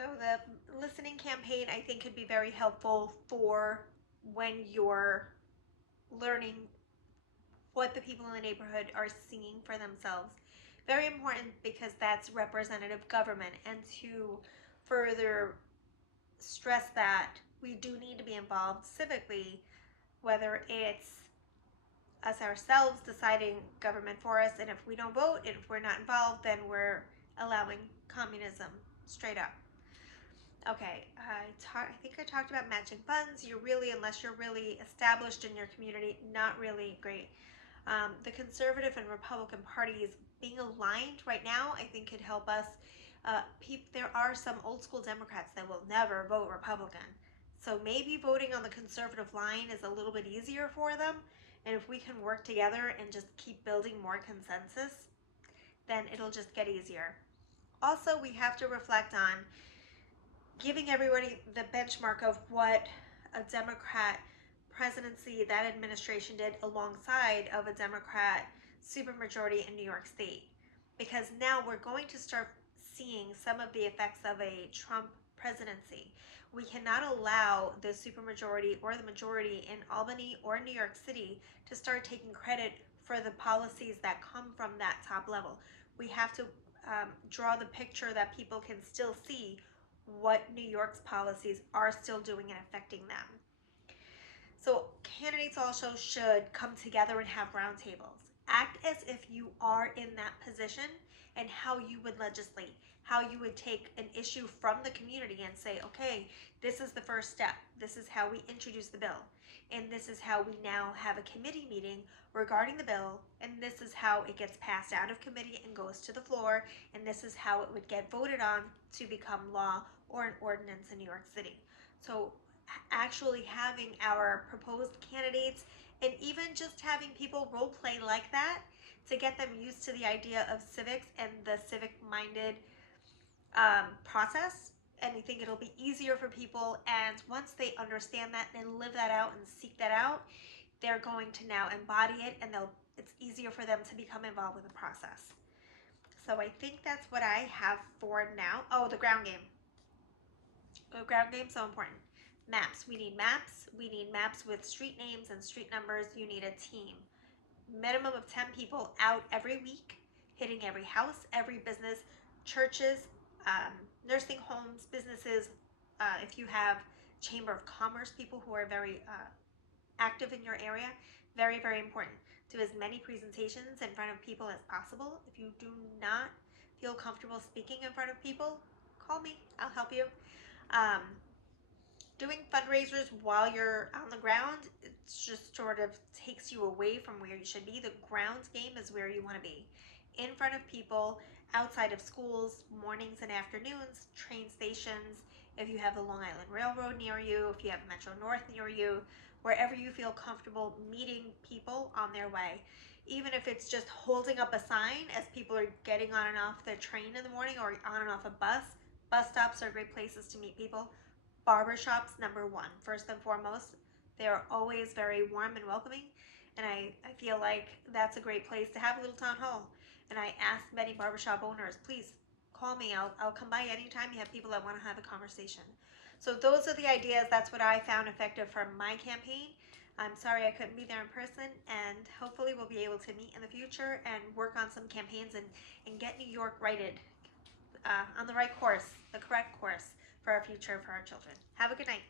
So the listening campaign, I think, could be very helpful for when you're learning what the people in the neighborhood are seeing for themselves. Very important because that's representative government, and to further stress that we do need to be involved civically, whether it's us ourselves deciding government for us, and if we don't vote and if we're not involved, then we're allowing communism straight up. Okay, I think I talked about matching funds. You're really, unless you're really established in your community, not really great. The conservative and Republican parties being aligned right now, I think could help us. There are some old school Democrats that will never vote Republican. So maybe voting on the conservative line is a little bit easier for them. And if we can work together and just keep building more consensus, then it'll just get easier. Also, we have to reflect on giving everybody the benchmark of what a Democrat presidency, that administration did alongside of a Democrat supermajority in New York State. Because now we're going to start seeing some of the effects of a Trump presidency. We cannot allow the supermajority or the majority in Albany or New York City to start taking credit for the policies that come from that top level. We have to draw the picture that people can still see what New York's policies are still doing and affecting them. So candidates also should come together and have roundtables. Act as if you are in that position and how you would legislate, how you would take an issue from the community and say, okay, this is the first step. This is how we introduce the bill. And this is how we now have a committee meeting regarding the bill. And this is how it gets passed out of committee and goes to the floor. And this is how it would get voted on to become law or an ordinance in New York City. So actually having our proposed candidates and even just having people role play like that to get them used to the idea of civics and the civic minded process. And I think it'll be easier for people, and once they understand that and live that out and seek that out, they're going to now embody it, and it's easier for them to become involved with the process. So I think that's what I have for now. Oh, the ground game. The ground game, so important. Maps. We need maps. We need maps with street names and street numbers. You need a team. Minimum of 10 people out every week, hitting every house, every business, churches, nursing homes, businesses. If you have Chamber of Commerce people who are very active in your area, very, very important. Do as many presentations in front of people as possible. If you do not feel comfortable speaking in front of people, call me. I'll help you. Doing fundraisers while you're on the ground, it just sort of takes you away from where you should be. The ground game is where you want to be. In front of people, outside of schools, mornings and afternoons, train stations, if you have the Long Island Railroad near you, if you have Metro North near you, wherever you feel comfortable meeting people on their way. Even if it's just holding up a sign as people are getting on and off the train in the morning or on and off a bus. Bus stops are great places to meet people. Barbershops, number one, first and foremost. They're always very warm and welcoming, and I feel like that's a great place to have a little town hall. And I ask many barbershop owners, please call me. I'll come by anytime you have people that want to have a conversation. So those are the ideas. That's what I found effective for my campaign. I'm sorry I couldn't be there in person, and hopefully we'll be able to meet in the future and work on some campaigns and get New York righted on the right course, the correct course for our future, for our children. Have a good night.